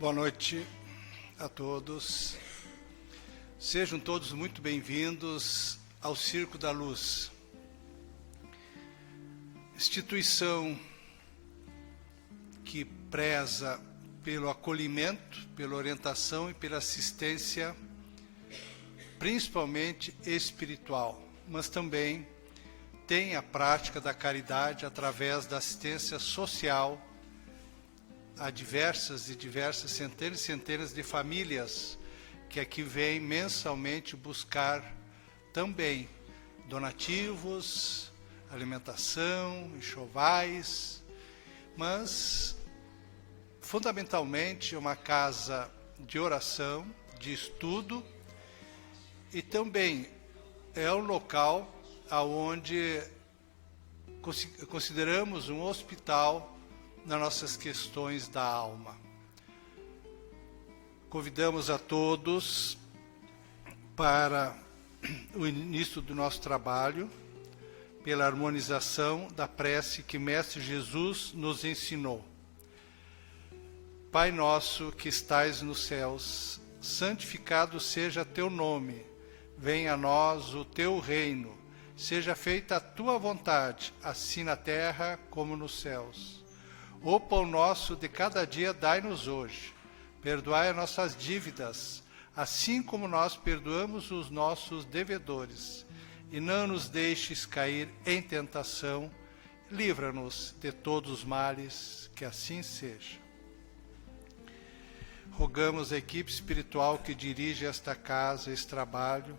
Boa noite a todos. Sejam todos muito bem-vindos ao Circo da Luz, instituição que preza pelo acolhimento, pela orientação e pela assistência, principalmente espiritual, mas também tem a prática da caridade através da assistência social a diversas centenas e centenas de famílias que aqui vêm mensalmente buscar também donativos, alimentação, enxovais, mas fundamentalmente uma casa de oração, de estudo, e também é um local onde consideramos um hospital nas nossas questões da alma. Convidamos a todos para o início do nosso trabalho, pela harmonização da prece que Mestre Jesus nos ensinou. Pai nosso que estais nos céus, santificado seja teu nome, venha a nós o teu reino, seja feita a tua vontade, assim na terra como nos céus. O pão nosso de cada dia dai-nos hoje. Perdoai as nossas dívidas, assim como nós perdoamos os nossos devedores. E não nos deixes cair em tentação, livra-nos de todos os males, que assim seja. Rogamos à equipe espiritual que dirige esta casa, este trabalho,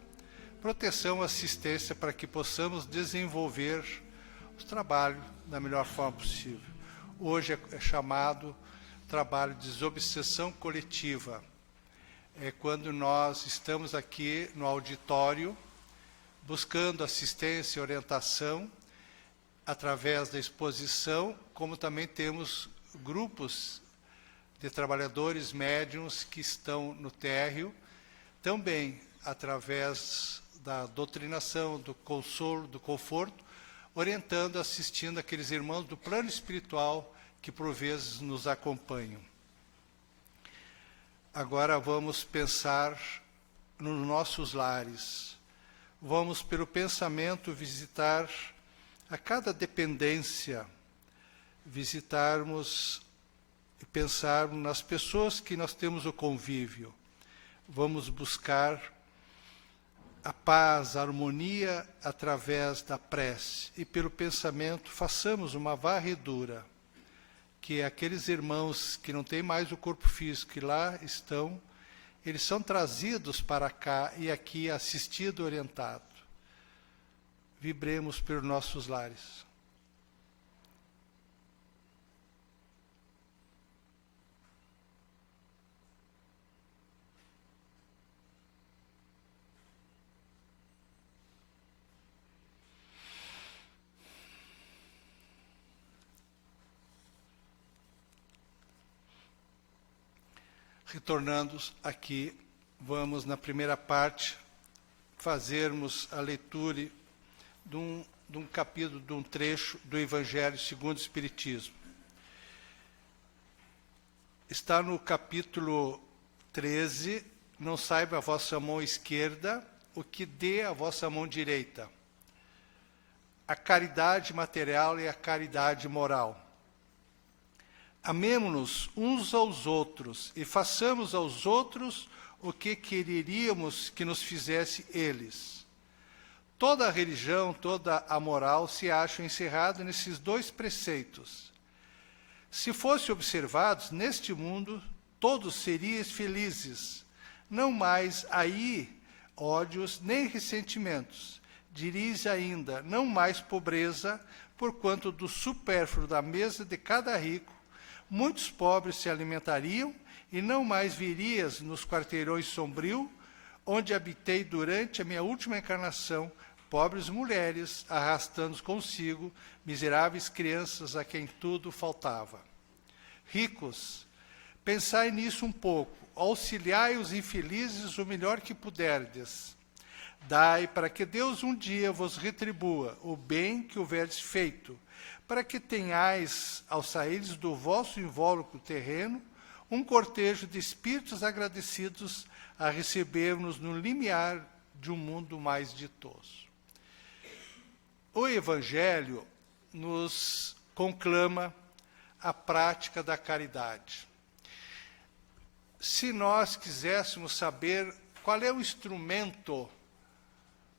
proteção e assistência para que possamos desenvolver o trabalho da melhor forma possível. Hoje é chamado trabalho de desobsessão coletiva. É quando nós estamos aqui no auditório, buscando assistência e orientação através da exposição, como também temos grupos de trabalhadores médiuns que estão no térreo, também através da doutrinação, do consolo, do conforto, orientando, assistindo aqueles irmãos do plano espiritual que por vezes nos acompanham. Agora vamos pensar nos nossos lares. Vamos pelo pensamento visitar a cada dependência, visitarmos e pensarmos nas pessoas que nós temos o convívio. Vamos buscar a paz, a harmonia através da prece. E pelo pensamento façamos uma varredura, que aqueles irmãos que não têm mais o corpo físico, que lá estão, eles são trazidos para cá e aqui assistido, orientado. Vibremos pelos nossos lares. Retornando aqui, vamos na primeira parte fazermos a leitura de um capítulo, de um trecho do Evangelho segundo o Espiritismo. Está no capítulo 13, não saiba a vossa mão esquerda o que dê a vossa mão direita. A caridade material e a caridade moral. Amemo-nos uns aos outros e façamos aos outros o que quereríamos que nos fizesse eles. Toda a religião, toda a moral se acha encerrada nesses dois preceitos. Se fossem observados neste mundo, todos seriam felizes. Não mais aí ódios nem ressentimentos. Diris ainda, não mais pobreza, porquanto do supérfluo da mesa de cada rico, muitos pobres se alimentariam, e não mais virias nos quarteirões sombrios, onde habitei durante a minha última encarnação, pobres mulheres, arrastando consigo miseráveis crianças a quem tudo faltava. Ricos, pensai nisso um pouco, auxiliai os infelizes o melhor que puderdes. Dai para que Deus um dia vos retribua o bem que houverdes feito, para que tenhais, ao saíres do vosso invólucro terreno, um cortejo de espíritos agradecidos a receber-nos no limiar de um mundo mais ditoso. O Evangelho nos conclama a prática da caridade. Se nós quiséssemos saber qual é o instrumento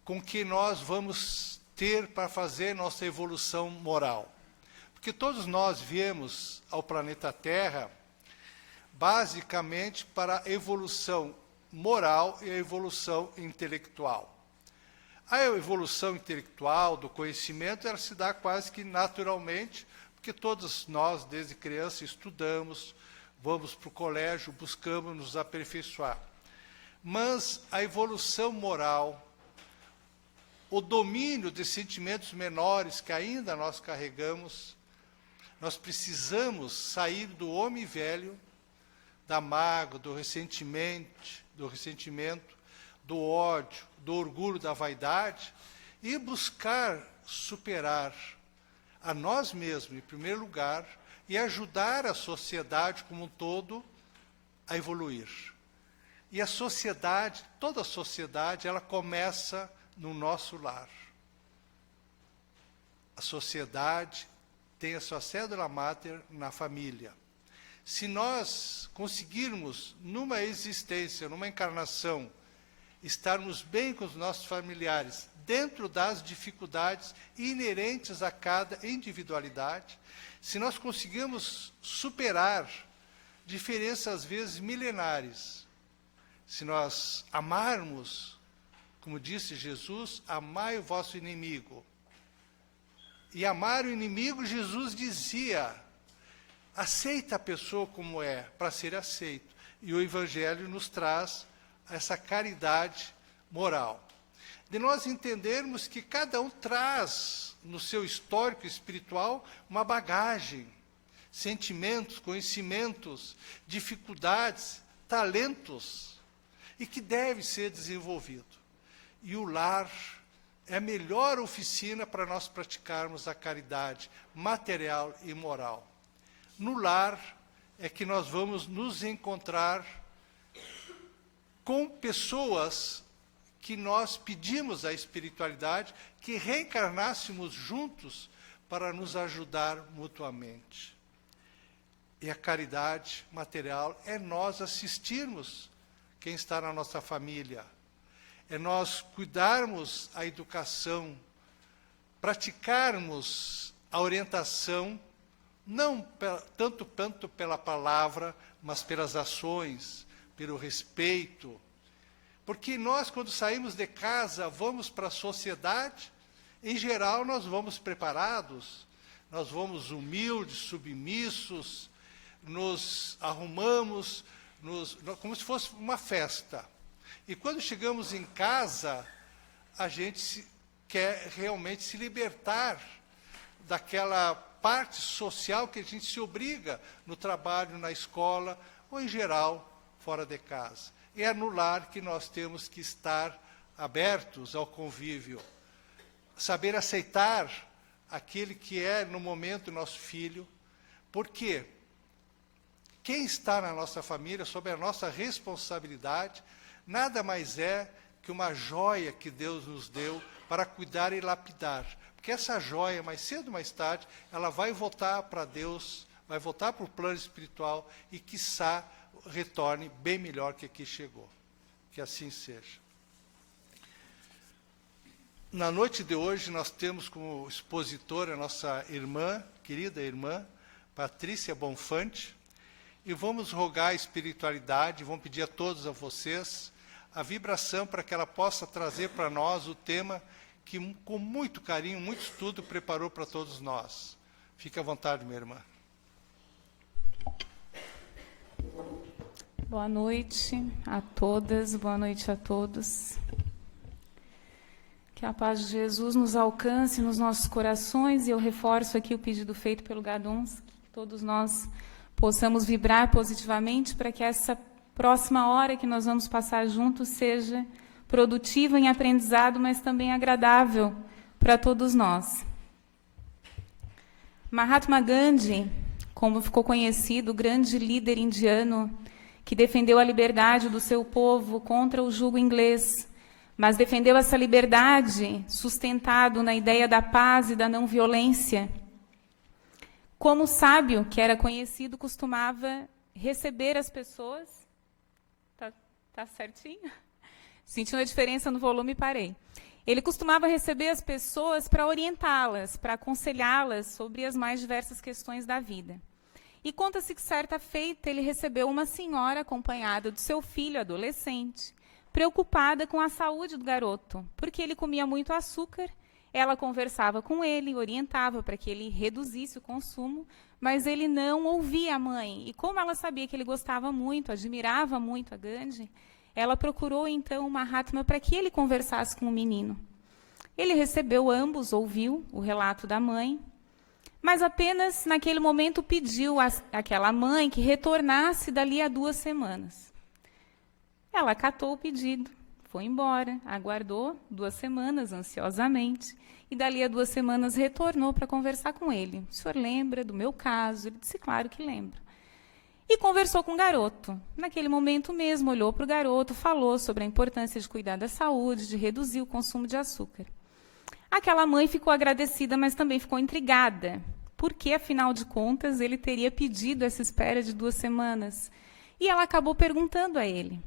com que nós vamos ter para fazer nossa evolução moral, porque todos nós viemos ao planeta Terra basicamente para a evolução moral e a evolução intelectual. A evolução intelectual, do conhecimento, ela se dá quase que naturalmente, porque todos nós, desde criança, estudamos, vamos para o colégio, buscamos nos aperfeiçoar. Mas a evolução moral, o domínio de sentimentos menores que ainda nós carregamos, nós precisamos sair do homem velho, da mágoa, do ressentimento, do ódio, do orgulho, da vaidade, e buscar superar a nós mesmos, em primeiro lugar, e ajudar a sociedade como um todo a evoluir. E a sociedade, toda a sociedade, ela começa no nosso lar. A sociedade tem a sua cédula máter na família. Se nós conseguirmos, numa existência, numa encarnação, estarmos bem com os nossos familiares, dentro das dificuldades inerentes a cada individualidade, se nós conseguirmos superar diferenças, às vezes, milenares, se nós amarmos, como disse Jesus, amai o vosso inimigo. E amar o inimigo, Jesus dizia, aceita a pessoa como é, para ser aceito. E o Evangelho nos traz essa caridade moral. De nós entendermos que cada um traz no seu histórico espiritual uma bagagem, sentimentos, conhecimentos, dificuldades, talentos, e que deve ser desenvolvido. E o lar é a melhor oficina para nós praticarmos a caridade material e moral. No lar é que nós vamos nos encontrar com pessoas que nós pedimos à espiritualidade que reencarnássemos juntos para nos ajudar mutuamente. E a caridade material é nós assistirmos quem está na nossa família, é nós cuidarmos a educação, praticarmos a orientação, não tanto pela palavra, mas pelas ações, pelo respeito. Porque nós, quando saímos de casa, vamos para a sociedade, em geral nós vamos preparados, nós vamos humildes, submissos, nos arrumamos, como se fosse uma festa. E quando chegamos em casa, a gente quer realmente se libertar daquela parte social que a gente se obriga no trabalho, na escola, ou em geral, fora de casa. É no lar que nós temos que estar abertos ao convívio, saber aceitar aquele que é, no momento, nosso filho, porque quem está na nossa família, sob a nossa responsabilidade, nada mais é que uma joia que Deus nos deu para cuidar e lapidar. Porque essa joia, mais cedo ou mais tarde, ela vai voltar para Deus, vai voltar para o plano espiritual e, quiçá, retorne bem melhor que aqui chegou. Que assim seja. Na noite de hoje, nós temos como expositora a nossa irmã, querida irmã, Patrícia Bonfante, e vamos rogar a espiritualidade, vamos pedir a todos, a vocês, a vibração para que ela possa trazer para nós o tema que, com muito carinho, muito estudo, preparou para todos nós. Fique à vontade, minha irmã. Boa noite a todas, boa noite a todos. Que a paz de Jesus nos alcance nos nossos corações, e eu reforço aqui o pedido feito pelo Gadons, que todos nós possamos vibrar positivamente para que essa próxima hora que nós vamos passar juntos seja produtiva em aprendizado, mas também agradável para todos nós. Mahatma Gandhi como ficou conhecido, o grande líder indiano que defendeu a liberdade do seu povo contra o jugo inglês, mas defendeu essa liberdade sustentado na ideia da paz e da não violência. Como sábio que era conhecido, costumava receber as pessoas. Tá certinho? Sentindo a diferença no volume, parei. Ele costumava receber as pessoas para orientá-las, para aconselhá-las sobre as mais diversas questões da vida. E conta-se que, certa feita, ele recebeu uma senhora acompanhada do seu filho adolescente, preocupada com a saúde do garoto, porque ele comia muito açúcar. Ela conversava com ele, orientava para que ele reduzisse o consumo, mas ele não ouvia a mãe. E como ela sabia que ele gostava muito, admirava muito a Gandhi, ela procurou, então, uma Mahatma para que ele conversasse com o menino. Ele recebeu ambos, ouviu o relato da mãe, mas apenas naquele momento pediu àquela mãe que retornasse dali a 2 semanas. Ela acatou o pedido, foi embora, aguardou 2 semanas ansiosamente, e dali a 2 semanas retornou para conversar com ele. O senhor lembra do meu caso? Ele disse, claro que lembro. E conversou com o garoto. Naquele momento mesmo, olhou para o garoto, falou sobre a importância de cuidar da saúde, de reduzir o consumo de açúcar. Aquela mãe ficou agradecida, mas também ficou intrigada, porque, afinal de contas, ele teria pedido essa espera de 2 semanas. E ela acabou perguntando a ele,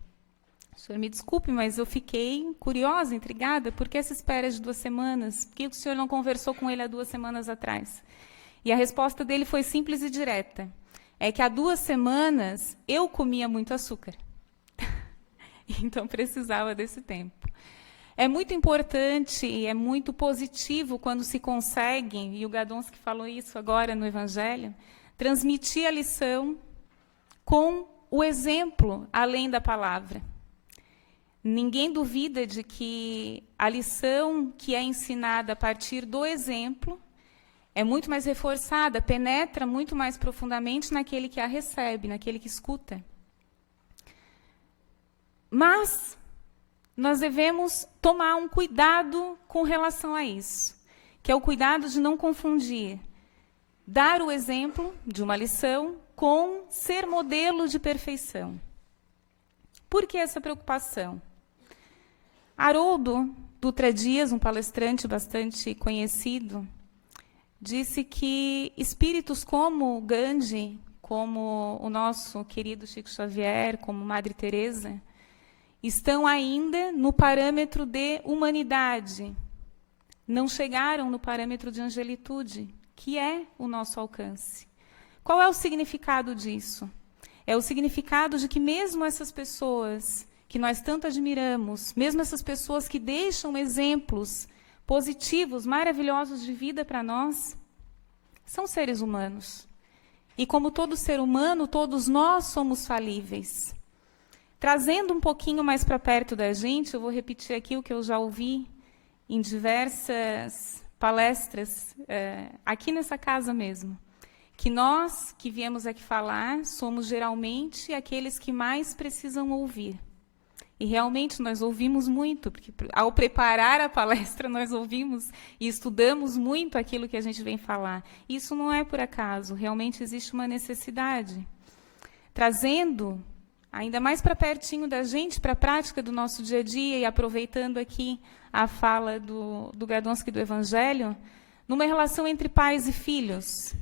o senhor me desculpe, mas eu fiquei curiosa, intrigada, por que essa espera de 2 semanas? Por que o senhor não conversou com ele há 2 semanas atrás? E a resposta dele foi simples e direta. É que há 2 semanas eu comia muito açúcar. Então precisava desse tempo. É muito importante e é muito positivo quando se consegue, e o Gadonsky falou isso agora no Evangelho, transmitir a lição com o exemplo além da palavra. Ninguém duvida de que a lição que é ensinada a partir do exemplo é muito mais reforçada, penetra muito mais profundamente naquele que a recebe, naquele que escuta. Mas nós devemos tomar um cuidado com relação a isso, que é o cuidado de não confundir dar o exemplo de uma lição com ser modelo de perfeição. Por que essa preocupação? Haroldo Dutra Dias, um palestrante bastante conhecido, disse que espíritos como Gandhi, como o nosso querido Chico Xavier, como Madre Teresa, estão ainda no parâmetro de humanidade, não chegaram no parâmetro de angelitude, que é o nosso alcance. Qual é o significado disso? É o significado de que mesmo essas pessoas que nós tanto admiramos, mesmo essas pessoas que deixam exemplos positivos, maravilhosos de vida para nós, são seres humanos. E como todo ser humano, todos nós somos falíveis. Trazendo um pouquinho mais para perto da gente, eu vou repetir aqui o que eu já ouvi em diversas palestras, aqui nessa casa mesmo, que nós que viemos aqui falar somos geralmente aqueles que mais precisam ouvir. E realmente nós ouvimos muito, porque ao preparar a palestra nós ouvimos e estudamos muito aquilo que a gente vem falar. Isso não é por acaso, realmente existe uma necessidade. Trazendo ainda mais para pertinho da gente, para a prática do nosso dia a dia, e aproveitando aqui a fala do Gadonsky do Evangelho, numa relação entre pais e filhos.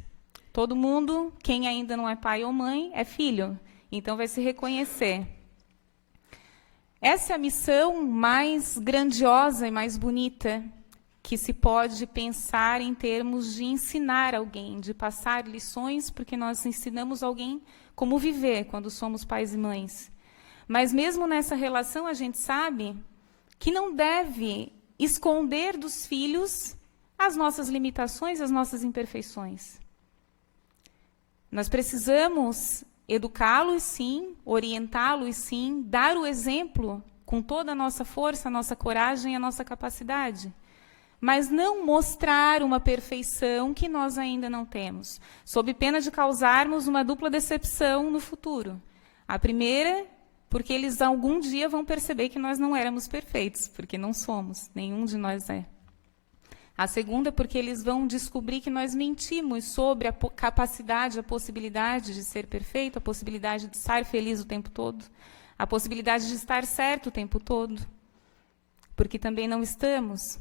Todo mundo, quem ainda não é pai ou mãe, é filho, então vai se reconhecer. Essa é a missão mais grandiosa e mais bonita que se pode pensar em termos de ensinar alguém, de passar lições, porque nós ensinamos alguém como viver quando somos pais e mães. Mas mesmo nessa relação a gente sabe que não deve esconder dos filhos as nossas limitações, as nossas imperfeições. Nós precisamos educá-los, sim, orientá-los, sim, dar o exemplo com toda a nossa força, a nossa coragem e a nossa capacidade. Mas não mostrar uma perfeição que nós ainda não temos, sob pena de causarmos uma dupla decepção no futuro. A primeira, porque eles algum dia vão perceber que nós não éramos perfeitos, porque não somos, nenhum de nós é. A segunda, porque eles vão descobrir que nós mentimos sobre a capacidade, a possibilidade de ser perfeito, a possibilidade de estar feliz o tempo todo, a possibilidade de estar certo o tempo todo, porque também não estamos.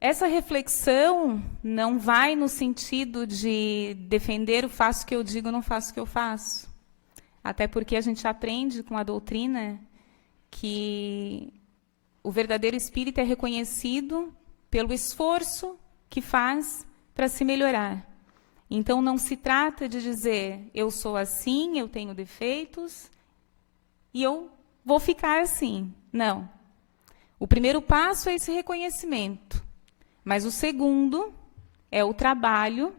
Essa reflexão não vai no sentido de defender o faço o que eu digo, não faço o que eu faço. Até porque a gente aprende com a doutrina que o verdadeiro espírito é reconhecido pelo esforço que faz para se melhorar. Então, não se trata de dizer, eu sou assim, eu tenho defeitos, e eu vou ficar assim. Não. O primeiro passo é esse reconhecimento. Mas o segundo é o trabalho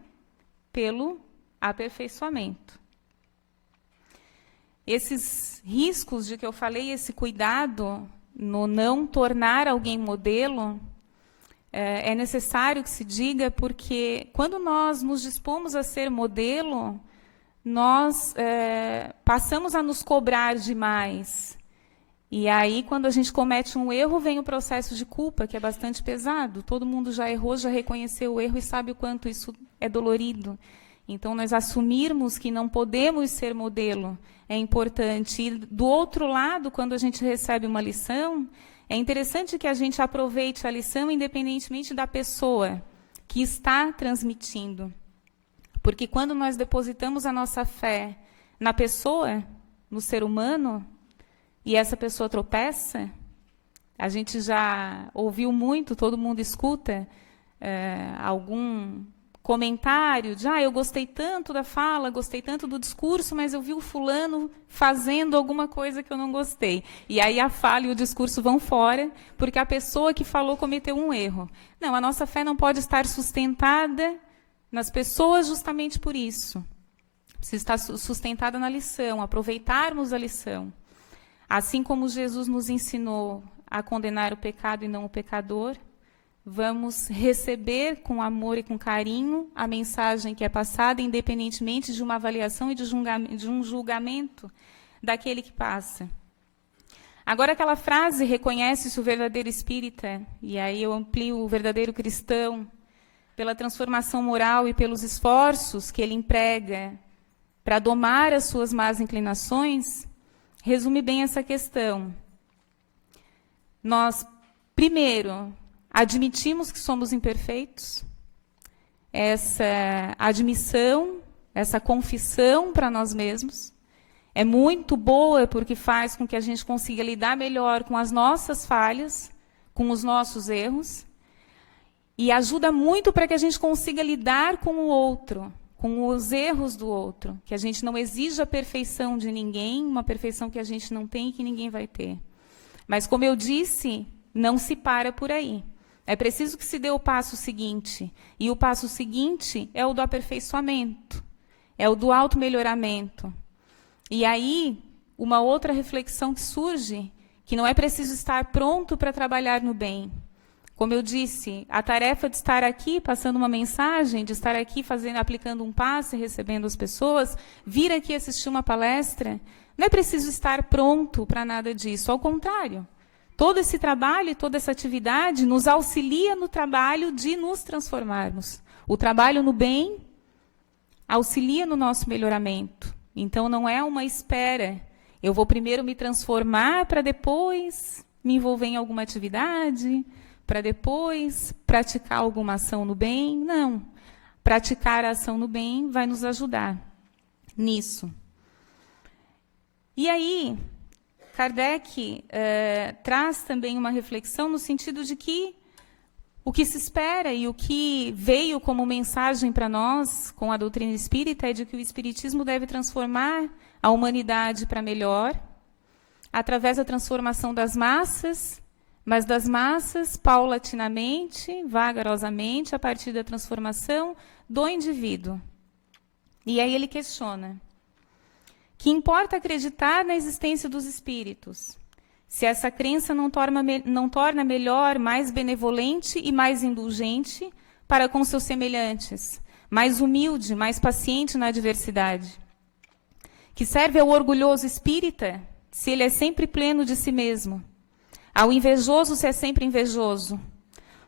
pelo aperfeiçoamento. Esses riscos de que eu falei, esse cuidado no não tornar alguém modelo, é necessário que se diga, porque quando nós nos dispomos a ser modelo, nós passamos a nos cobrar demais. E aí, quando a gente comete um erro, vem o processo de culpa, que é bastante pesado. Todo mundo já errou, já reconheceu o erro e sabe o quanto isso é dolorido. Então, nós assumirmos que não podemos ser modelo é importante. E, do outro lado, quando a gente recebe uma lição, é interessante que a gente aproveite a lição independentemente da pessoa que está transmitindo. Porque quando nós depositamos a nossa fé na pessoa, no ser humano, e essa pessoa tropeça, a gente já ouviu muito, todo mundo escuta algum comentário de eu gostei tanto da fala, gostei tanto do discurso, mas eu vi o fulano fazendo alguma coisa que eu não gostei. E aí a fala e o discurso vão fora, porque a pessoa que falou cometeu um erro. Não, a nossa fé não pode estar sustentada nas pessoas justamente por isso. Precisa estar sustentada na lição, aproveitarmos a lição. Assim como Jesus nos ensinou a condenar o pecado e não o pecador, vamos receber com amor e com carinho a mensagem que é passada, independentemente de uma avaliação e de um julgamento daquele que passa. Agora, aquela frase, reconhece-se o verdadeiro espírita, e aí eu amplio o verdadeiro cristão, pela transformação moral e pelos esforços que ele emprega para domar as suas más inclinações, resume bem essa questão. Nós, primeiro, admitimos que somos imperfeitos. Essa admissão, essa confissão para nós mesmos é muito boa, porque faz com que a gente consiga lidar melhor com as nossas falhas, com os nossos erros, e ajuda muito para que a gente consiga lidar com o outro, com os erros do outro, que a gente não exija a perfeição de ninguém, uma perfeição que a gente não tem e que ninguém vai ter. Mas, como eu disse, não se para por aí. É preciso que se dê o passo seguinte, e o passo seguinte é o do aperfeiçoamento, é o do auto-melhoramento. E aí, uma outra reflexão que surge, que não é preciso estar pronto para trabalhar no bem. Como eu disse, a tarefa de estar aqui passando uma mensagem, de estar aqui aplicando um passe, recebendo as pessoas, vir aqui assistir uma palestra, não é preciso estar pronto para nada disso. Ao contrário, todo esse trabalho e toda essa atividade nos auxilia no trabalho de nos transformarmos. O trabalho no bem auxilia no nosso melhoramento. Então, não é uma espera. Eu vou primeiro me transformar para depois me envolver em alguma atividade, para depois praticar alguma ação no bem. Não. Praticar a ação no bem vai nos ajudar nisso. E aí, Kardec traz também uma reflexão no sentido de que o que se espera e o que veio como mensagem para nós com a doutrina espírita é de que o espiritismo deve transformar a humanidade para melhor, através da transformação das massas, mas das massas paulatinamente, vagarosamente, a partir da transformação do indivíduo. E aí ele questiona: que importa acreditar na existência dos espíritos, se essa crença não torna melhor, mais benevolente e mais indulgente para com seus semelhantes, mais humilde, mais paciente na adversidade? Que serve ao orgulhoso espírita, se ele é sempre pleno de si mesmo? Ao invejoso, se é sempre invejoso?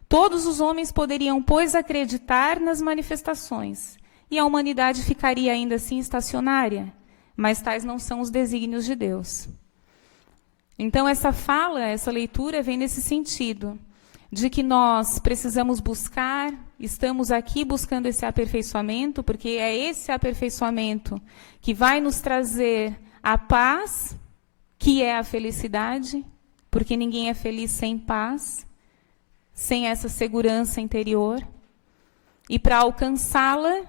Todos os homens poderiam, pois, acreditar nas manifestações, e a humanidade ficaria ainda assim estacionária, mas tais não são os desígnios de Deus. Então, essa fala, essa leitura vem nesse sentido, de que nós precisamos buscar, estamos aqui buscando esse aperfeiçoamento, porque é esse aperfeiçoamento que vai nos trazer a paz, que é a felicidade, porque ninguém é feliz sem paz, sem essa segurança interior. E para alcançá-la,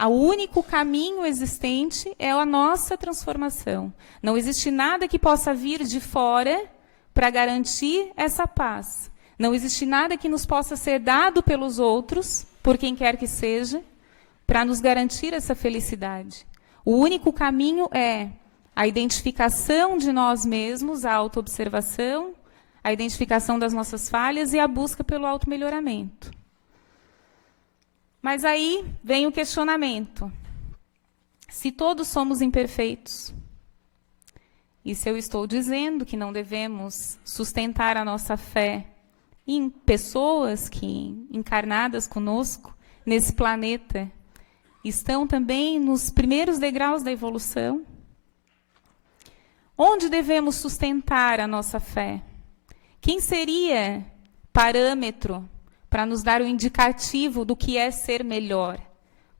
o único caminho existente é a nossa transformação. Não existe nada que possa vir de fora para garantir essa paz. Não existe nada que nos possa ser dado pelos outros, por quem quer que seja, para nos garantir essa felicidade. O único caminho é a identificação de nós mesmos, a autoobservação, a identificação das nossas falhas e a busca pelo automelhoramento. Mas aí vem o questionamento. Se todos somos imperfeitos, e se eu estou dizendo que não devemos sustentar a nossa fé em pessoas que, encarnadas conosco, nesse planeta, estão também nos primeiros degraus da evolução, onde devemos sustentar a nossa fé? Quem seria parâmetro para nos dar o indicativo do que é ser melhor?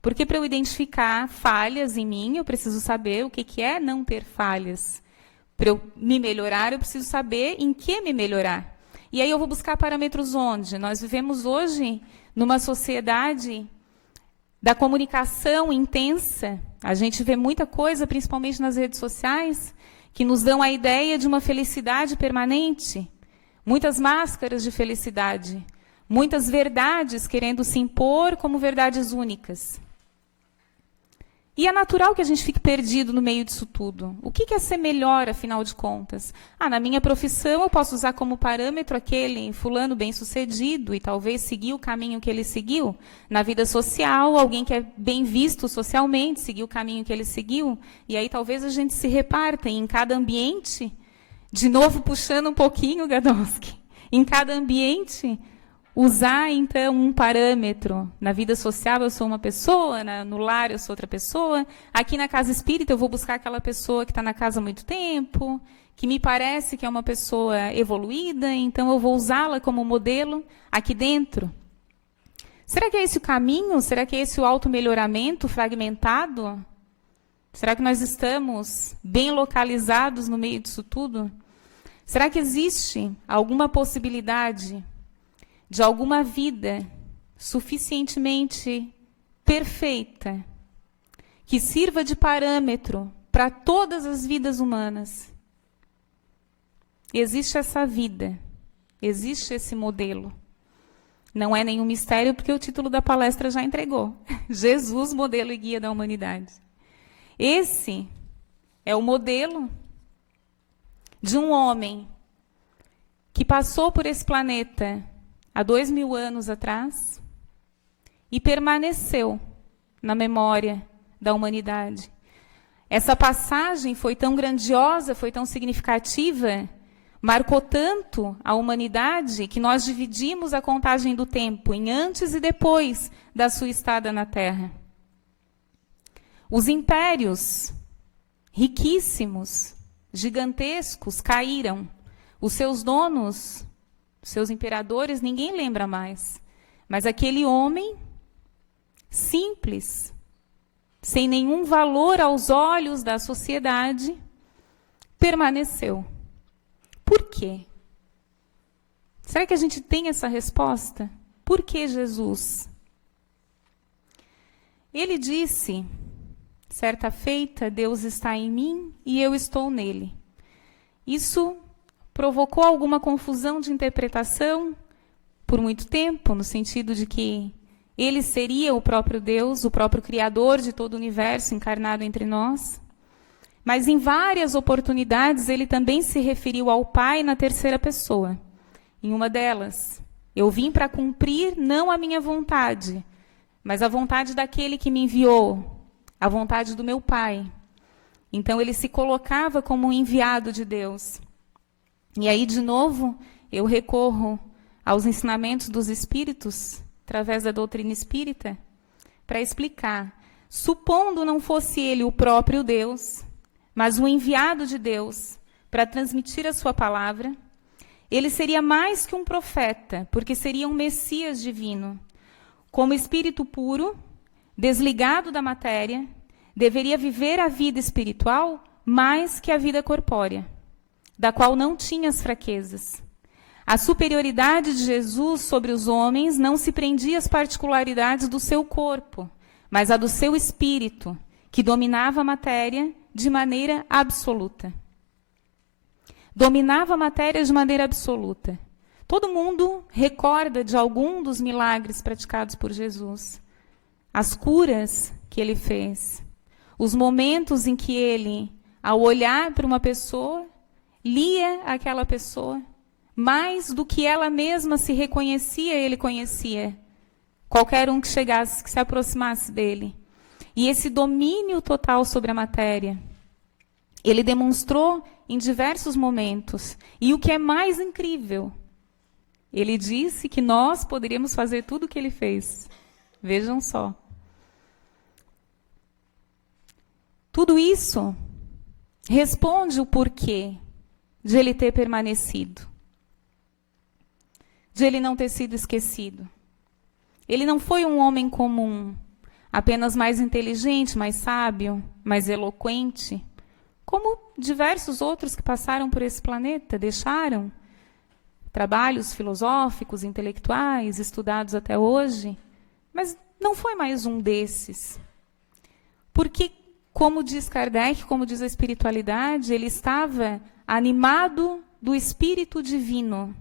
Porque para eu identificar falhas em mim, eu preciso saber o que é não ter falhas. Para eu me melhorar, eu preciso saber em que me melhorar. E aí eu vou buscar parâmetros onde? Nós vivemos hoje numa sociedade da comunicação intensa. A gente vê muita coisa, principalmente nas redes sociais, que nos dão a ideia de uma felicidade permanente. Muitas máscaras de felicidade. Muitas verdades querendo se impor como verdades únicas. E é natural que a gente fique perdido no meio disso tudo. O que é ser melhor, afinal de contas? Na minha profissão eu posso usar como parâmetro aquele fulano bem-sucedido e talvez seguir o caminho que ele seguiu. Na vida social, alguém que é bem visto socialmente, seguir o caminho que ele seguiu. E aí talvez a gente se reparta em cada ambiente, de novo puxando um pouquinho, Gadonsky, em cada ambiente, usar, então, um parâmetro. Na vida social eu sou uma pessoa, no lar eu sou outra pessoa. Aqui na casa espírita eu vou buscar aquela pessoa que está na casa há muito tempo, que me parece que é uma pessoa evoluída, então eu vou usá-la como modelo aqui dentro. Será que é esse o caminho? Será que é esse o automelhoramento fragmentado? Será que nós estamos bem localizados no meio disso tudo? Será que existe alguma possibilidade de alguma vida suficientemente perfeita que sirva de parâmetro para todas as vidas humanas? Existe essa vida, existe esse modelo. Não é nenhum mistério, porque o título da palestra já entregou. Jesus, modelo e guia da humanidade. Esse é o modelo de um homem que passou por esse planeta há 2000 anos atrás e permaneceu na memória da humanidade. Essa passagem foi tão grandiosa, foi tão significativa, marcou tanto a humanidade que nós dividimos a contagem do tempo em antes e depois da sua estada na Terra. Os impérios riquíssimos, gigantescos, caíram. Os seus donos, seus imperadores, ninguém lembra mais. Mas aquele homem simples, sem nenhum valor aos olhos da sociedade, permaneceu. Por quê? Será que a gente tem essa resposta? Por que Jesus? Ele disse, certa feita, Deus está em mim e eu estou nele. Isso provocou alguma confusão de interpretação por muito tempo, no sentido de que ele seria o próprio Deus, o próprio Criador de todo o universo encarnado entre nós. Mas em várias oportunidades ele também se referiu ao Pai na terceira pessoa. Em uma delas, eu vim para cumprir não a minha vontade, mas a vontade daquele que me enviou, a vontade do meu Pai. Então ele se colocava como um enviado de Deus. E aí, de novo, eu recorro aos ensinamentos dos espíritos, através da doutrina espírita, para explicar. Supondo não fosse ele o próprio Deus, mas o enviado de Deus para transmitir a sua palavra, ele seria mais que um profeta, porque seria um Messias divino. Como espírito puro, desligado da matéria, deveria viver a vida espiritual mais que a vida corpórea, da qual não tinha as fraquezas. A superioridade de Jesus sobre os homens não se prendia às particularidades do seu corpo, mas a do seu espírito, que dominava a matéria de maneira absoluta. Dominava a matéria de maneira absoluta. Todo mundo recorda de algum dos milagres praticados por Jesus. As curas que ele fez. Os momentos em que ele, ao olhar para uma pessoa, lia aquela pessoa. Mais do que ela mesma se reconhecia, ele conhecia. Qualquer um que chegasse, que se aproximasse dele. E esse domínio total sobre a matéria, ele demonstrou em diversos momentos. E o que é mais incrível, ele disse que nós poderíamos fazer tudo o que ele fez. Vejam só. Tudo isso responde o porquê de ele ter permanecido, de ele não ter sido esquecido. Ele não foi um homem comum, apenas mais inteligente, mais sábio, mais eloquente, como diversos outros que passaram por esse planeta, deixaram trabalhos filosóficos, intelectuais, estudados até hoje, mas não foi mais um desses. Porque, como diz Kardec, como diz a espiritualidade, ele estava animado do Espírito Divino.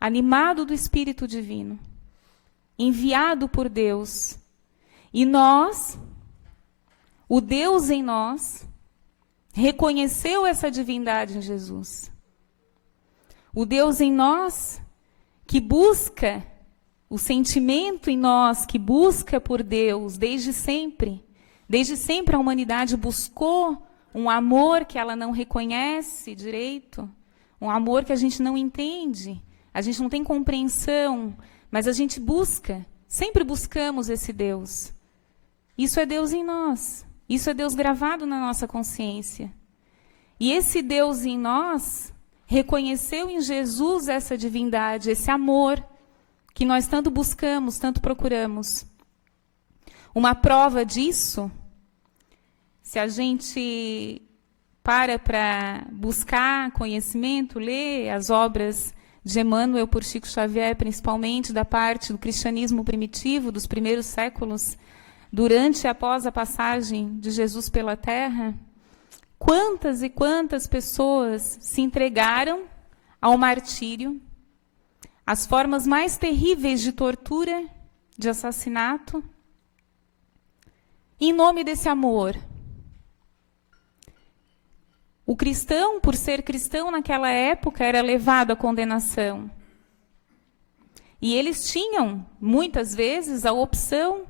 Animado do Espírito Divino. Enviado por Deus. E nós, o Deus em nós, reconheceu essa divindade em Jesus. O Deus em nós, que busca, o sentimento em nós, que busca por Deus desde sempre. Desde sempre a humanidade buscou um amor que ela não reconhece direito, um amor que a gente não entende, a gente não tem compreensão, mas a gente busca, sempre buscamos esse Deus. Isso é Deus em nós, isso é Deus gravado na nossa consciência. E esse Deus em nós reconheceu em Jesus essa divindade, esse amor que nós tanto buscamos, tanto procuramos. Uma prova disso, se a gente para buscar conhecimento, ler as obras de Emmanuel por Chico Xavier, principalmente da parte do cristianismo primitivo, dos primeiros séculos, durante e após a passagem de Jesus pela Terra, quantas e quantas pessoas se entregaram ao martírio, às formas mais terríveis de tortura, de assassinato, em nome desse amor. O cristão, por ser cristão naquela época, era levado à condenação. E eles tinham, muitas vezes, a opção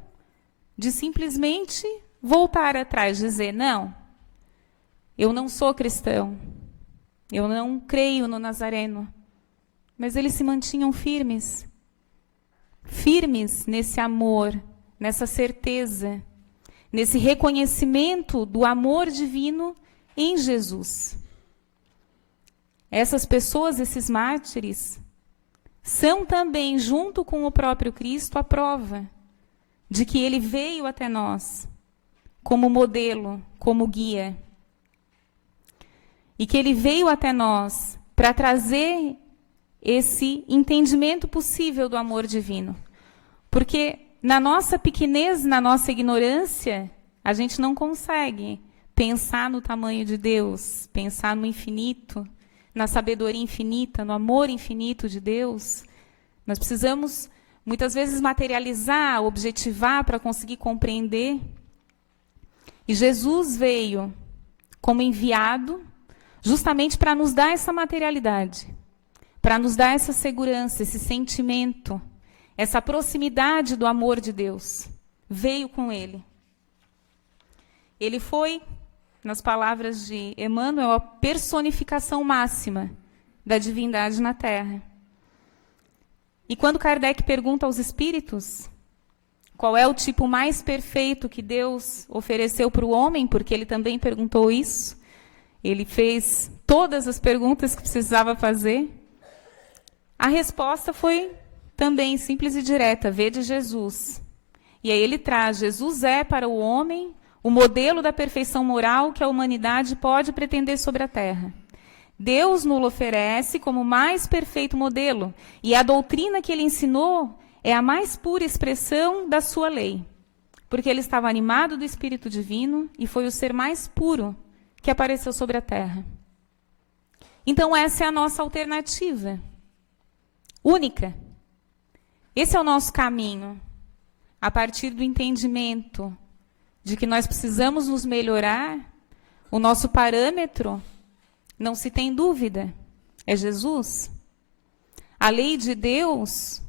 de simplesmente voltar atrás, dizer, não, eu não sou cristão, eu não creio no Nazareno. Mas eles se mantinham firmes, firmes nesse amor, nessa certeza, nesse reconhecimento do amor divino em Jesus. Essas pessoas, esses mártires, são também, junto com o próprio Cristo, a prova de que ele veio até nós como modelo, como guia. E que ele veio até nós para trazer esse entendimento possível do amor divino. Porque na nossa pequenez, na nossa ignorância, a gente não consegue pensar no tamanho de Deus, pensar no infinito, na sabedoria infinita, no amor infinito de Deus. Nós precisamos, muitas vezes, materializar, objetivar para conseguir compreender. E Jesus veio como enviado justamente para nos dar essa materialidade, para nos dar essa segurança, esse sentimento, essa proximidade do amor de Deus. Veio com ele. Ele foi, nas palavras de Emmanuel, a personificação máxima da divindade na Terra. E quando Kardec pergunta aos espíritos qual é o tipo mais perfeito que Deus ofereceu para o homem, porque ele também perguntou isso, ele fez todas as perguntas que precisava fazer, a resposta foi também simples e direta: vede Jesus. E aí ele traz: Jesus é para o homem o modelo da perfeição moral que a humanidade pode pretender sobre a terra. Deus nos oferece como o mais perfeito modelo, e a doutrina que ele ensinou é a mais pura expressão da sua lei, porque ele estava animado do Espírito Divino e foi o ser mais puro que apareceu sobre a terra. Então essa é a nossa alternativa, única. Esse é o nosso caminho, a partir do entendimento de que nós precisamos nos melhorar. O nosso parâmetro, não se tem dúvida, é Jesus. A lei de Deus,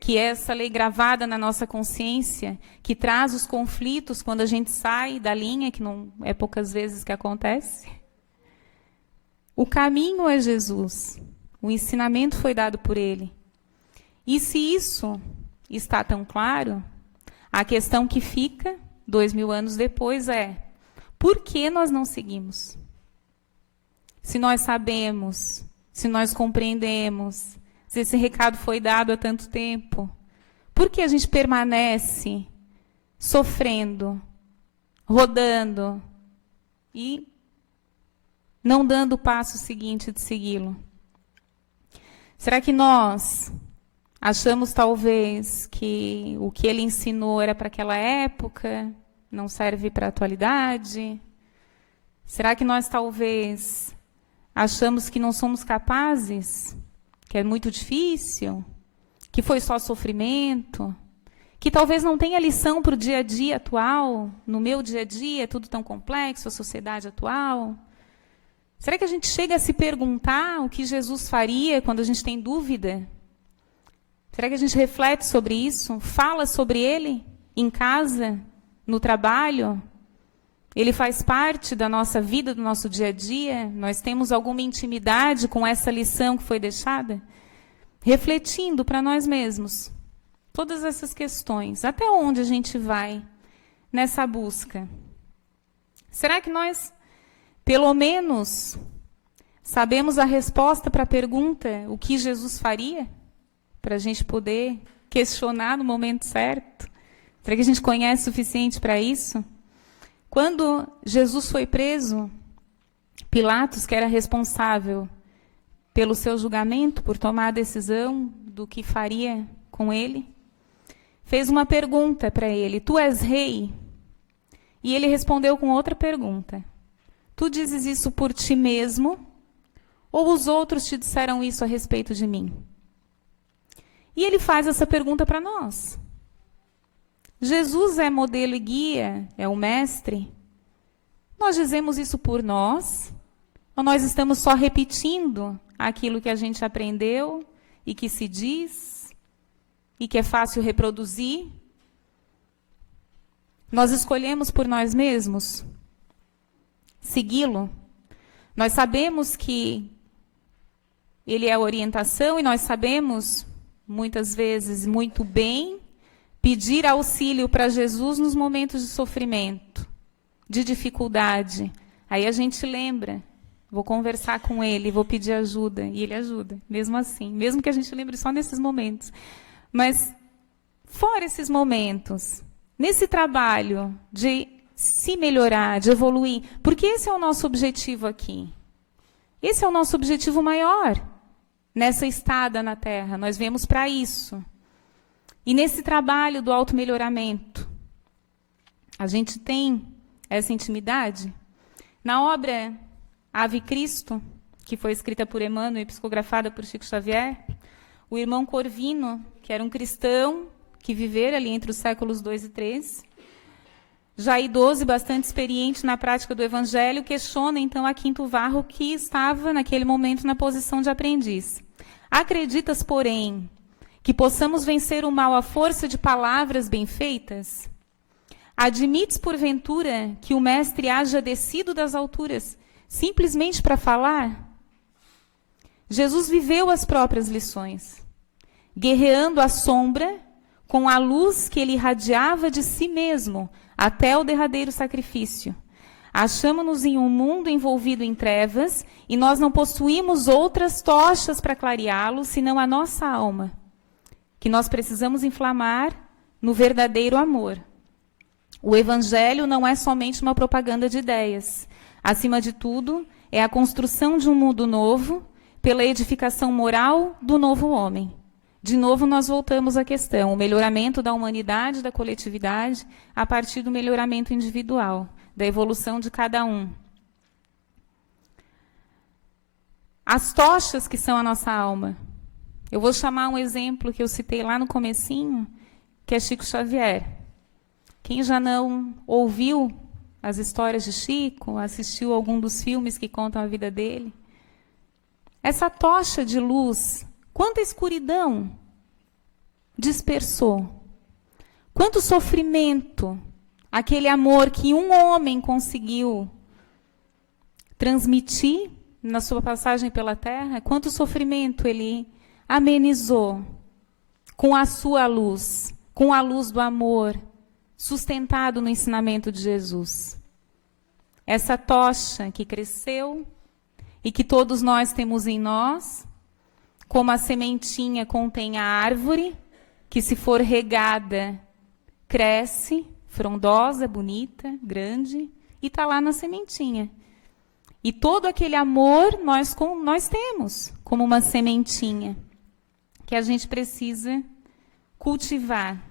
que é essa lei gravada na nossa consciência, que traz os conflitos quando a gente sai da linha, que não é poucas vezes que acontece. O caminho é Jesus, o ensinamento foi dado por ele. E se isso está tão claro, a questão que fica 2000 anos depois é: por que nós não seguimos? Se nós sabemos, se nós compreendemos, se esse recado foi dado há tanto tempo, por que a gente permanece sofrendo, rodando e não dando o passo seguinte de segui-lo? Será que nós achamos talvez que o que ele ensinou era para aquela época, não serve para a atualidade? Será que nós talvez achamos que não somos capazes, que é muito difícil, que foi só sofrimento, que talvez não tenha lição para o dia a dia atual? No meu dia a dia é tudo tão complexo, a sociedade atual. Será que a gente chega a se perguntar o que Jesus faria quando a gente tem dúvida? Será que a gente reflete sobre isso? Fala sobre ele em casa, no trabalho? Ele faz parte da nossa vida, do nosso dia a dia? Nós temos alguma intimidade com essa lição que foi deixada? Refletindo para nós mesmos todas essas questões. Até onde a gente vai nessa busca? Será que nós, pelo menos, sabemos a resposta para a pergunta: o que Jesus faria? Para a gente poder questionar no momento certo? Será que a gente conhece o suficiente para isso? Quando Jesus foi preso, Pilatos, que era responsável pelo seu julgamento, por tomar a decisão do que faria com ele, fez uma pergunta para ele: tu és rei? E ele respondeu com outra pergunta: tu dizes isso por ti mesmo, ou os outros te disseram isso a respeito de mim? E ele faz essa pergunta para nós. Jesus é modelo e guia, é o mestre. Nós dizemos isso por nós? Ou nós estamos só repetindo aquilo que a gente aprendeu e que se diz e que é fácil reproduzir? Nós escolhemos por nós mesmos segui-lo? Nós sabemos que ele é a orientação e nós sabemos, muitas vezes, muito bem, pedir auxílio para Jesus nos momentos de sofrimento, de dificuldade. Aí a gente lembra, vou conversar com ele, vou pedir ajuda, e ele ajuda, mesmo assim, mesmo que a gente lembre só nesses momentos. Mas, fora esses momentos, nesse trabalho de se melhorar, de evoluir, porque esse é o nosso objetivo aqui. Esse é o nosso objetivo maior nessa estada na Terra. Nós viemos para isso. E nesse trabalho do automelhoramento, a gente tem essa intimidade? Na obra Ave Cristo, que foi escrita por Emmanuel e psicografada por Chico Xavier, o irmão Corvino, que era um cristão que vivera ali entre os séculos 2 e 3, já idoso e bastante experiente na prática do Evangelho, questiona então a Quinto Varro, que estava naquele momento na posição de aprendiz. Acreditas, porém, que possamos vencer o mal à força de palavras bem feitas? Admites, porventura, que o mestre haja descido das alturas simplesmente para falar? Jesus viveu as próprias lições. guerreando a sombra com a luz que ele irradiava de si mesmo, até o derradeiro sacrifício. Achamos-nos em um mundo envolvido em trevas, e nós não possuímos outras tochas para clareá-lo, senão a nossa alma, que nós precisamos inflamar no verdadeiro amor. O Evangelho não é somente uma propaganda de ideias. Acima de tudo, é a construção de um mundo novo, pela edificação moral do novo homem. De novo, nós voltamos à questão, o melhoramento da humanidade, da coletividade, a partir do melhoramento individual, da evolução de cada um. As tochas que são a nossa alma. Eu vou chamar um exemplo que eu citei lá no comecinho, que é Chico Xavier. Quem já não ouviu as histórias de Chico, assistiu algum dos filmes que contam a vida dele, essa tocha de luz, quanta escuridão dispersou, quanto sofrimento, aquele amor que um homem conseguiu transmitir na sua passagem pela Terra, quanto sofrimento ele amenizou com a sua luz, com a luz do amor, sustentado no ensinamento de Jesus. Essa tocha que cresceu e que todos nós temos em nós, como a sementinha contém a árvore, que se for regada, cresce, frondosa, bonita, grande, e está lá na sementinha. E todo aquele amor nós temos como uma sementinha, que a gente precisa cultivar.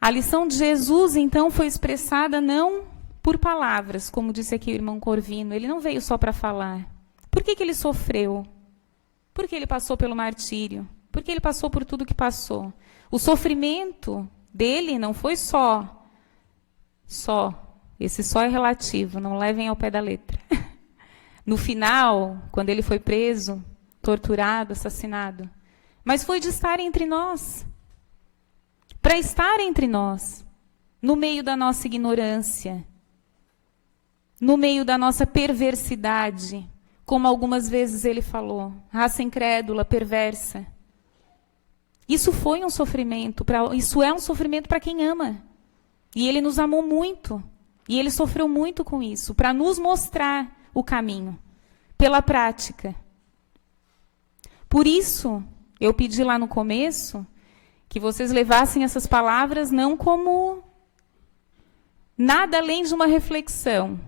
A lição de Jesus, então, foi expressada não por palavras, como disse aqui o irmão Corvino. Ele não veio só para falar. Por que ele sofreu? Porque ele passou pelo martírio. Porque ele passou por tudo que passou. O sofrimento dele não foi só. Esse só é relativo, não levem ao pé da letra. No final, quando ele foi preso, torturado, assassinado, mas foi de estar entre nós. Para estar entre nós, no meio da nossa ignorância, no meio da nossa perversidade, como algumas vezes ele falou, raça incrédula, perversa. Isso foi um sofrimento, isso é um sofrimento para quem ama. E ele nos amou muito, e ele sofreu muito com isso, para nos mostrar o caminho, pela prática. Por isso, eu pedi lá no começo que vocês levassem essas palavras não como nada além de uma reflexão,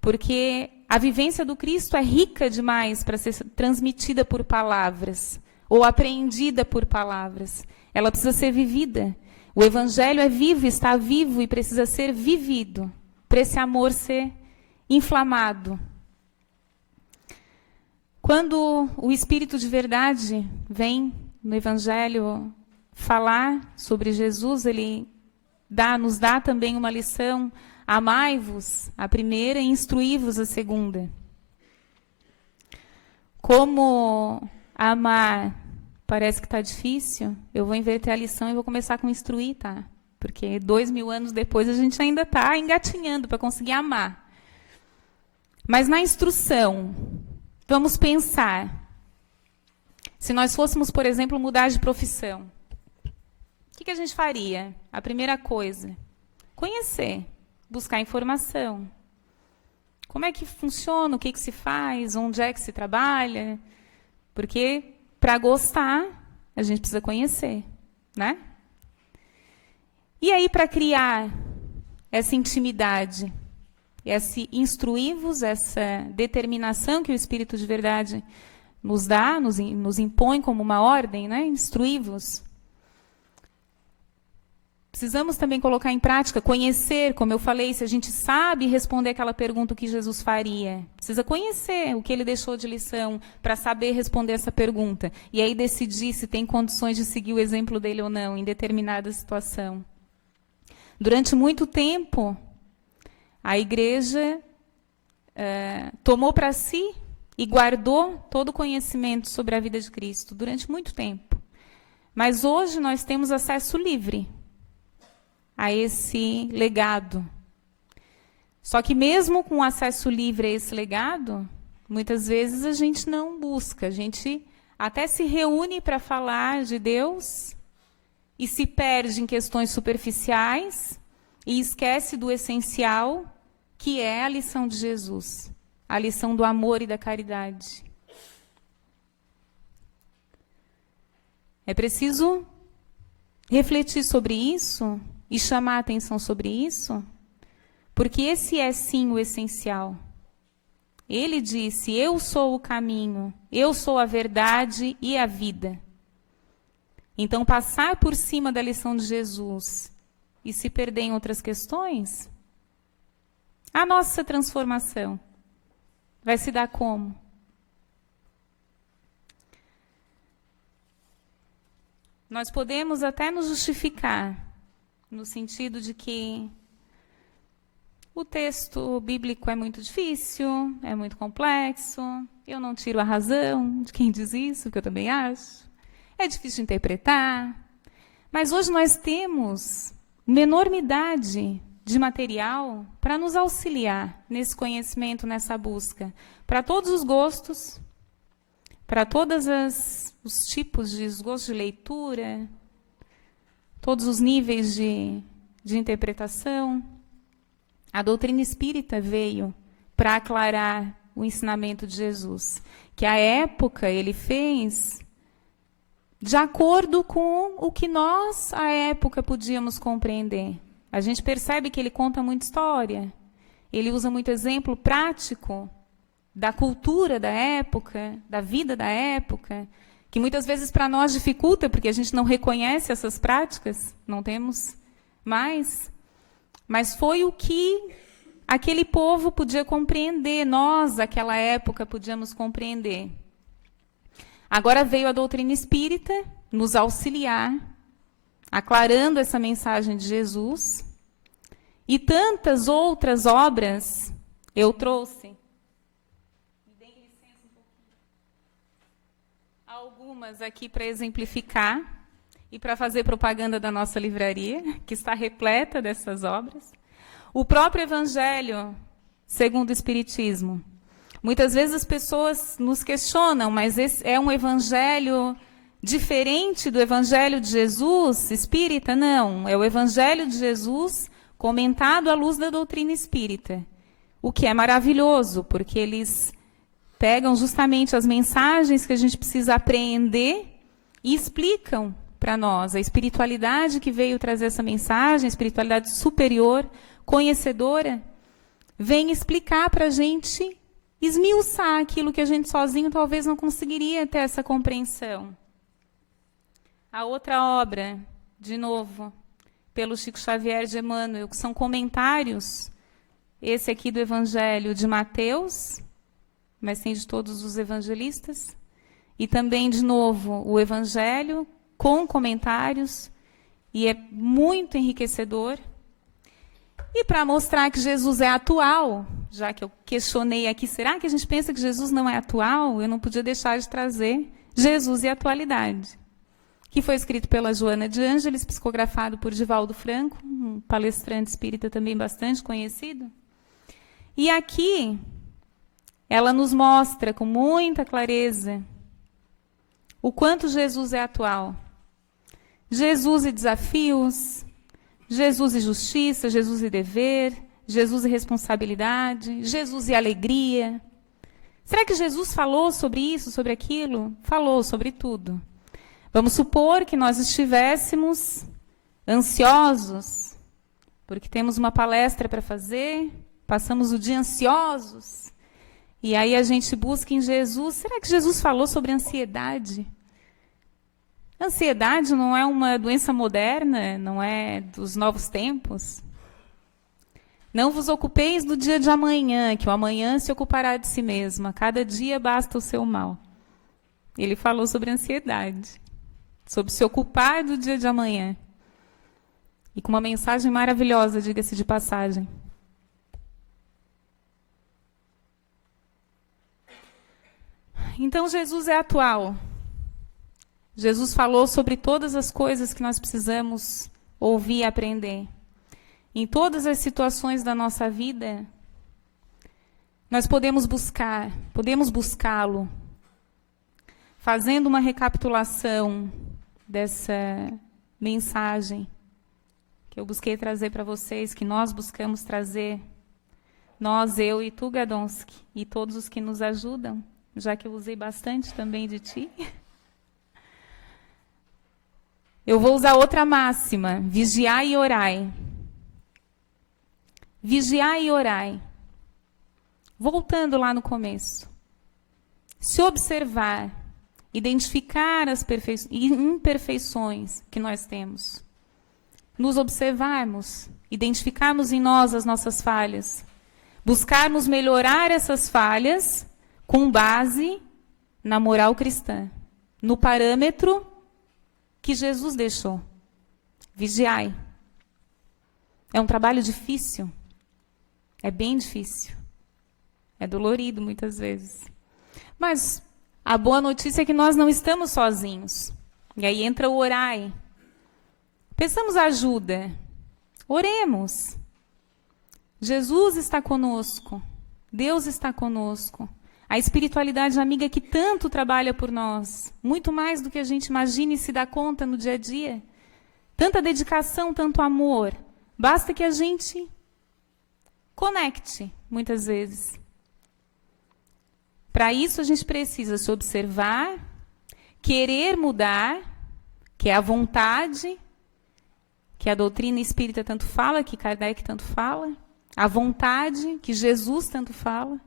porque a vivência do Cristo é rica demais para ser transmitida por palavras, ou apreendida por palavras. Ela precisa ser vivida. O Evangelho é vivo, está vivo e precisa ser vivido, para esse amor ser inflamado. Quando o Espírito de verdade vem no Evangelho falar sobre Jesus, ele nos dá também uma lição: amai-vos a primeira e instruí-vos a segunda. Como amar parece que está difícil, eu vou inverter a lição e vou começar com instruir, tá? Porque 2000 anos depois a gente ainda está engatinhando para conseguir amar. Mas na instrução, vamos pensar. Se nós fôssemos, por exemplo, mudar de profissão, o que a gente faria? A primeira coisa, conhecer, buscar informação. Como é que funciona, o que se faz, onde é que se trabalha? Porque, para gostar, a gente precisa conhecer, né? E aí, para criar essa intimidade, esse instruir-vos, essa determinação que o Espírito de verdade nos dá, nos impõe como uma ordem, né? Instruir-vos. Precisamos também colocar em prática, conhecer, como eu falei, se a gente sabe responder aquela pergunta, o que Jesus faria. Precisa conhecer o que ele deixou de lição para saber responder essa pergunta. E aí decidir se tem condições de seguir o exemplo dele ou não, em determinada situação. Durante muito tempo, a igreja tomou para si e guardou todo o conhecimento sobre a vida de Cristo, durante muito tempo. Mas hoje nós temos acesso livre a esse legado. Só que mesmo com acesso livre a esse legado, muitas vezes a gente não busca, a gente até se reúne para falar de Deus e se perde em questões superficiais e esquece do essencial, que é a lição de Jesus, a lição do amor e da caridade. É preciso refletir sobre isso e chamar a atenção sobre isso, porque esse é sim o essencial. Ele disse: eu sou o caminho, eu sou a verdade e a vida. Então, passar por cima da lição de Jesus e se perder em outras questões, a nossa transformação vai se dar como? Nós podemos até nos justificar, no sentido de que o texto bíblico é muito difícil, é muito complexo, eu não tiro a razão de quem diz isso, que eu também acho, é difícil de interpretar, mas hoje nós temos uma enormidade de material para nos auxiliar nesse conhecimento, nessa busca, para todos os gostos, para todos os tipos de gostos de leitura, todos os níveis de interpretação. A doutrina espírita veio para aclarar o ensinamento de Jesus, que à época ele fez de acordo com o que nós, à época, podíamos compreender. A gente percebe que ele conta muita história, ele usa muito exemplo prático da cultura da época, da vida da época, que muitas vezes para nós dificulta, porque a gente não reconhece essas práticas, não temos mais, mas foi o que aquele povo podia compreender, nós, naquela época, podíamos compreender. Agora veio a doutrina espírita nos auxiliar, aclarando essa mensagem de Jesus, e tantas outras obras eu trouxe. Me dê licença um pouquinho. Algumas aqui para exemplificar e para fazer propaganda da nossa livraria, que está repleta dessas obras. O próprio Evangelho segundo o Espiritismo. Muitas vezes as pessoas nos questionam, mas esse é um evangelho diferente do evangelho de Jesus espírita? Não, é o evangelho de Jesus comentado à luz da doutrina espírita. O que é maravilhoso, porque eles pegam justamente as mensagens que a gente precisa apreender e explicam para nós a espiritualidade que veio trazer essa mensagem, a espiritualidade superior, conhecedora, vem explicar para a gente esmiuçar aquilo que a gente sozinho talvez não conseguiria ter essa compreensão. A outra obra, de novo, pelo Chico Xavier de Emmanuel, que são comentários, esse aqui do Evangelho de Mateus, mas tem de todos os evangelistas, e também, de novo, o Evangelho com comentários, e é muito enriquecedor. E para mostrar que Jesus é atual, já que eu questionei aqui, será que a gente pensa que Jesus não é atual? Eu não podia deixar de trazer Jesus e Atualidade, que foi escrito pela Joana de Ângeles, psicografado por Divaldo Franco, um palestrante espírita também bastante conhecido. E aqui ela nos mostra com muita clareza o quanto Jesus é atual. Jesus e desafios, Jesus e justiça, Jesus e dever, Jesus e responsabilidade, Jesus e alegria. Será que Jesus falou sobre isso, sobre aquilo? Falou sobre tudo. Vamos supor que nós estivéssemos ansiosos, porque temos uma palestra para fazer, passamos o dia ansiosos, e aí a gente busca em Jesus. Será que Jesus falou sobre ansiedade? Ansiedade não é uma doença moderna, não é dos novos tempos? Não vos ocupeis do dia de amanhã, que o amanhã se ocupará de si mesmo. A cada dia basta o seu mal. Ele falou sobre ansiedade, sobre se ocupar do dia de amanhã. E com uma mensagem maravilhosa, diga-se de passagem. Então, Jesus é atual. Jesus falou sobre todas as coisas que nós precisamos ouvir e aprender. Em todas as situações da nossa vida, nós podemos buscá-lo. fazendo uma recapitulação dessa mensagem que eu busquei trazer para vocês, que nós buscamos trazer, nós, eu e tu, Gadomski, e todos os que nos ajudam, já que eu usei bastante também de ti. Eu vou usar outra máxima, vigiai e orai. Vigiai e orai. Voltando lá no começo. Se observar, identificar as imperfeições que nós temos. Nos observarmos, identificarmos em nós as nossas falhas. Buscarmos melhorar essas falhas com base na moral cristã, no parâmetro que Jesus deixou. Vigiai. É um trabalho difícil. É bem difícil. É dolorido muitas vezes. Mas a boa notícia é que nós não estamos sozinhos. E aí entra o orai. Peçamos ajuda. Oremos. Jesus está conosco. Deus está conosco. A espiritualidade amiga que tanto trabalha por nós, muito mais do que a gente imagina e se dá conta no dia a dia. Tanta dedicação, tanto amor. Basta que a gente conecte, muitas vezes. Para isso, a gente precisa se observar, querer mudar, que é a vontade, que a doutrina espírita tanto fala, que Kardec tanto fala, a vontade, que Jesus tanto fala,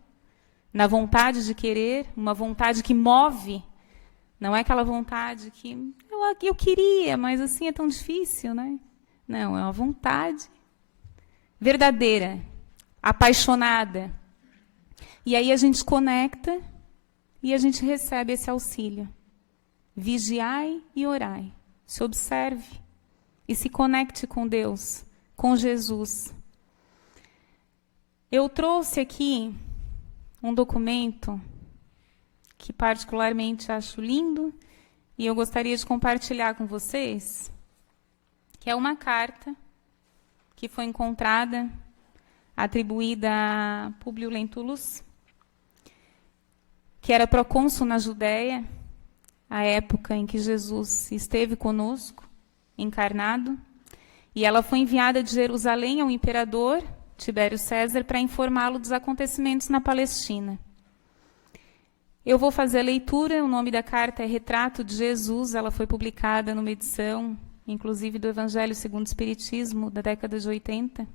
na vontade de querer, uma vontade que move, não é aquela vontade que eu queria, mas assim é tão difícil, né? Não, é uma vontade verdadeira, apaixonada. E aí a gente conecta e a gente recebe esse auxílio. Vigiai e orai. Se observe e se conecte com Deus, com Jesus. Eu trouxe aqui um documento que particularmente acho lindo e eu gostaria de compartilhar com vocês, que é uma carta que foi encontrada, atribuída a Públio Lentulus, que era procônsul na Judéia, a época em que Jesus esteve conosco, encarnado, e ela foi enviada de Jerusalém ao imperador Tibério César para informá-lo dos acontecimentos na Palestina. Eu vou fazer a leitura, o nome da carta é Retrato de Jesus, ela foi publicada numa edição, inclusive do Evangelho segundo o Espiritismo, da década de 80.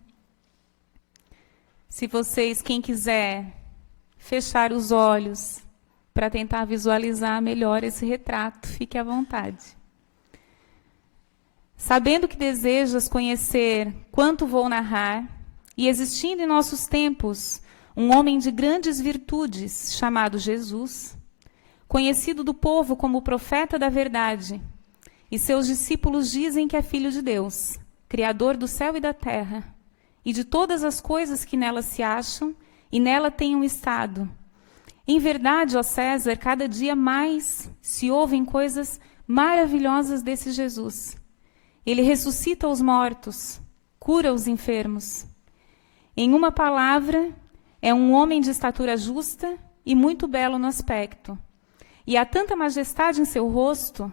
Se vocês, quem quiser, fechar os olhos para tentar visualizar melhor esse retrato, fique à vontade. Sabendo que desejas conhecer quanto vou narrar, e existindo em nossos tempos um homem de grandes virtudes, chamado Jesus, conhecido do povo como o profeta da verdade, e seus discípulos dizem que é filho de Deus, criador do céu e da terra, e de todas as coisas que nela se acham e nela tenham estado. Em verdade, ó César, cada dia mais se ouvem coisas maravilhosas desse Jesus. Ele ressuscita os mortos, cura os enfermos. Em uma palavra, é um homem de estatura justa e muito belo no aspecto. E há tanta majestade em seu rosto,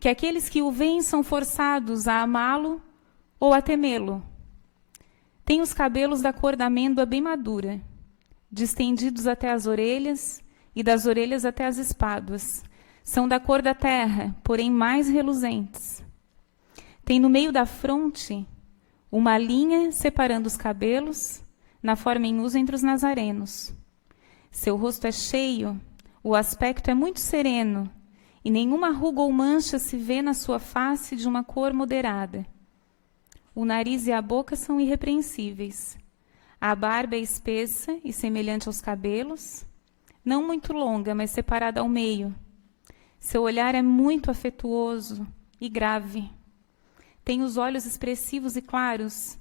que aqueles que o veem são forçados a amá-lo ou a temê-lo. Tem os cabelos da cor da amêndoa bem madura, distendidos até as orelhas, e das orelhas até as espáduas. São da cor da terra, porém mais reluzentes. Tem no meio da fronte uma linha separando os cabelos, na forma em uso entre os nazarenos. Seu rosto é cheio, o aspecto é muito sereno, e nenhuma ruga ou mancha se vê na sua face de uma cor moderada. O nariz e a boca são irrepreensíveis. A barba é espessa e semelhante aos cabelos, não muito longa, mas separada ao meio. Seu olhar é muito afetuoso e grave. Tem os olhos expressivos e claros,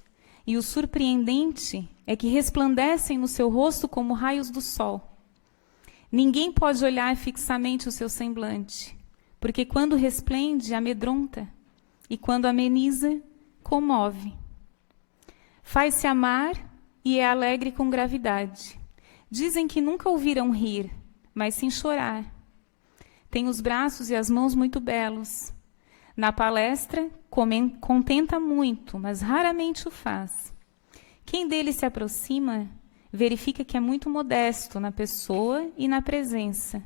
e o surpreendente é que resplandecem no seu rosto como raios do sol. Ninguém pode olhar fixamente o seu semblante, porque quando resplende, amedronta, e quando ameniza, comove. Faz-se amar e é alegre com gravidade. Dizem que nunca ouviram rir, mas sim chorar. Tem os braços e as mãos muito belos. Na palestra, contenta muito, mas raramente o faz. Quem dele se aproxima, verifica que é muito modesto na pessoa e na presença.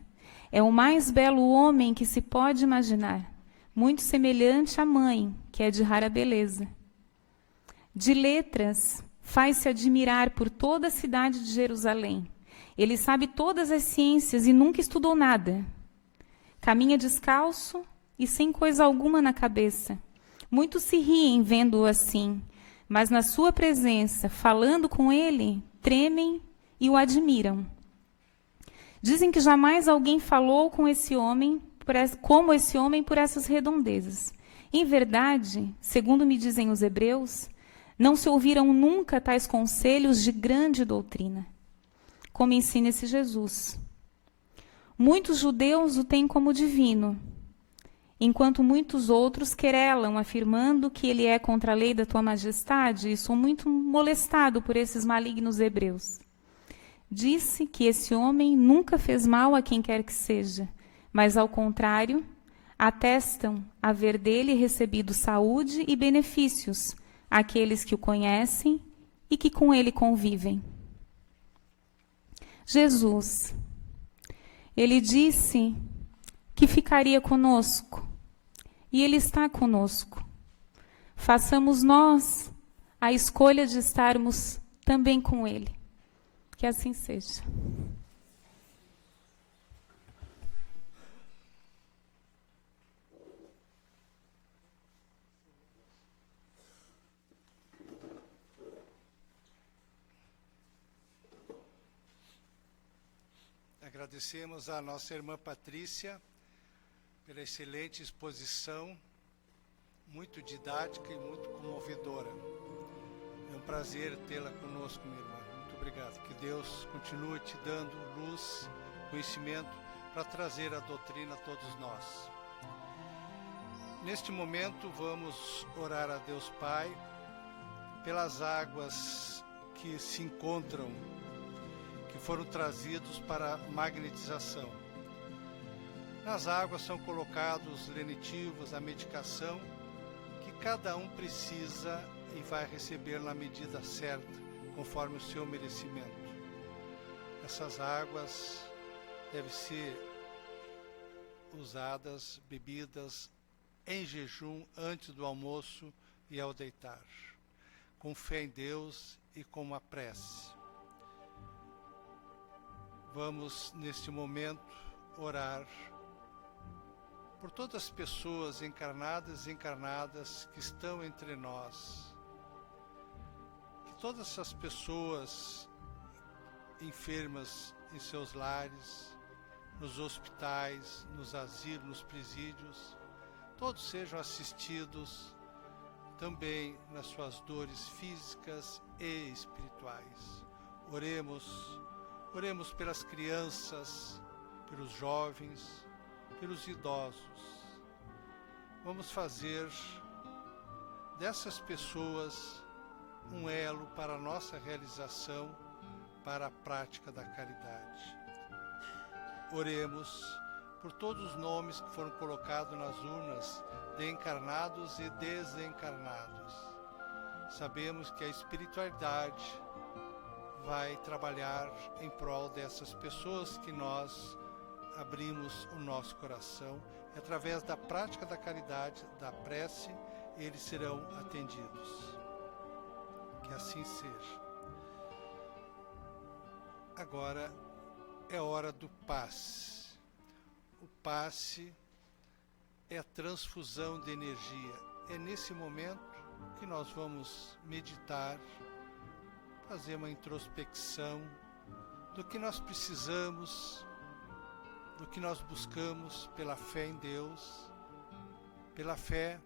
É o mais belo homem que se pode imaginar, muito semelhante à mãe, que é de rara beleza. De letras, faz-se admirar por toda a cidade de Jerusalém. Ele sabe todas as ciências e nunca estudou nada. Caminha descalço e sem coisa alguma na cabeça. Muitos se riem vendo-o assim, mas na sua presença, falando com ele, tremem e o admiram. Dizem que jamais alguém falou com esse homem, como esse homem por essas redondezas. Em verdade, segundo me dizem os hebreus, não se ouviram nunca tais conselhos de grande doutrina, como ensina esse Jesus. Muitos judeus o têm como divino, enquanto muitos outros querelam, afirmando que ele é contra a lei da tua majestade, e sou muito molestado por esses malignos hebreus. Disse que esse homem nunca fez mal a quem quer que seja, mas, ao contrário, atestam haver dele recebido saúde e benefícios àqueles que o conhecem e que com ele convivem. Jesus, ele disse que ficaria conosco, e ele está conosco. Façamos nós a escolha de estarmos também com ele. Que assim seja. Agradecemos à nossa irmã Patrícia pela excelente exposição, muito didática e muito comovedora. É um prazer tê-la conosco, minha irmã. Muito obrigado. Que Deus continue te dando luz, conhecimento para trazer a doutrina a todos nós. Neste momento vamos orar a Deus Pai pelas águas que se encontram, que foram trazidos para magnetização. Nas águas são colocados os lenitivos, a medicação, que cada um precisa e vai receber na medida certa, conforme o seu merecimento. Essas águas devem ser usadas, bebidas em jejum antes do almoço e ao deitar, com fé em Deus e com uma prece. Vamos, neste momento, orar por todas as pessoas encarnadas e desencarnadas que estão entre nós. Que todas essas pessoas enfermas em seus lares, nos hospitais, nos asilos, nos presídios, todos sejam assistidos também nas suas dores físicas e espirituais. Oremos pelas crianças, pelos jovens, pelos idosos. Vamos fazer dessas pessoas um elo para a nossa realização, para a prática da caridade. Oremos por todos os nomes que foram colocados nas urnas, de encarnados e desencarnados. Sabemos que a espiritualidade vai trabalhar em prol dessas pessoas que nós abrimos o nosso coração, e através da prática da caridade, da prece, eles serão atendidos. Que assim seja. Agora é hora do passe. O passe é a transfusão de energia. É nesse momento que nós vamos meditar, fazer uma introspecção do que nós precisamos, do que nós buscamos pela fé em Deus, pela fé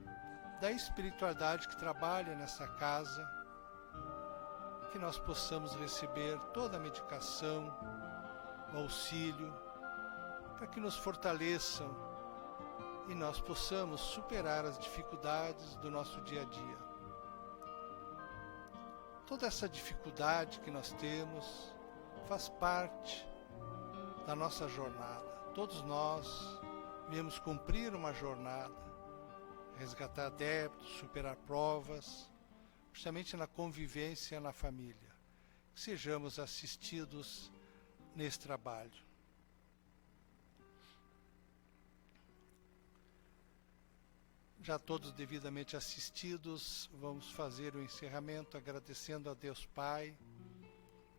da espiritualidade que trabalha nessa casa, que nós possamos receber toda a medicação, o auxílio, para que nos fortaleçam e nós possamos superar as dificuldades do nosso dia a dia. Toda essa dificuldade que nós temos faz parte da nossa jornada. Todos nós viemos cumprir uma jornada, resgatar débitos, superar provas, justamente na convivência na família. Que sejamos assistidos nesse trabalho. Já todos devidamente assistidos, vamos fazer o encerramento agradecendo a Deus Pai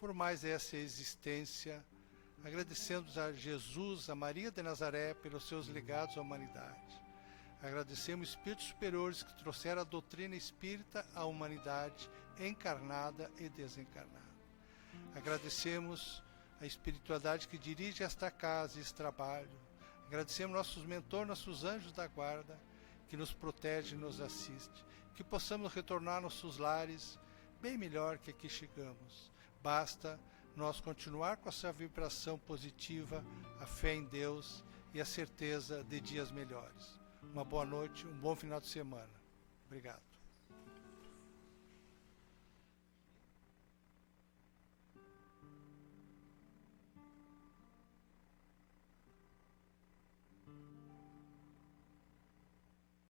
por mais essa existência, agradecemos a Jesus, a Maria de Nazaré, pelos seus legados à humanidade. Agradecemos espíritos superiores que trouxeram a doutrina espírita à humanidade encarnada e desencarnada. Agradecemos a espiritualidade que dirige esta casa e esse trabalho. Agradecemos nossos mentores, nossos anjos da guarda, que nos protege e nos assiste. Que possamos retornar a nossos lares bem melhor que aqui chegamos. Basta nós continuar com essa vibração positiva, a fé em Deus e a certeza de dias melhores. Uma boa noite, um bom final de semana. Obrigado.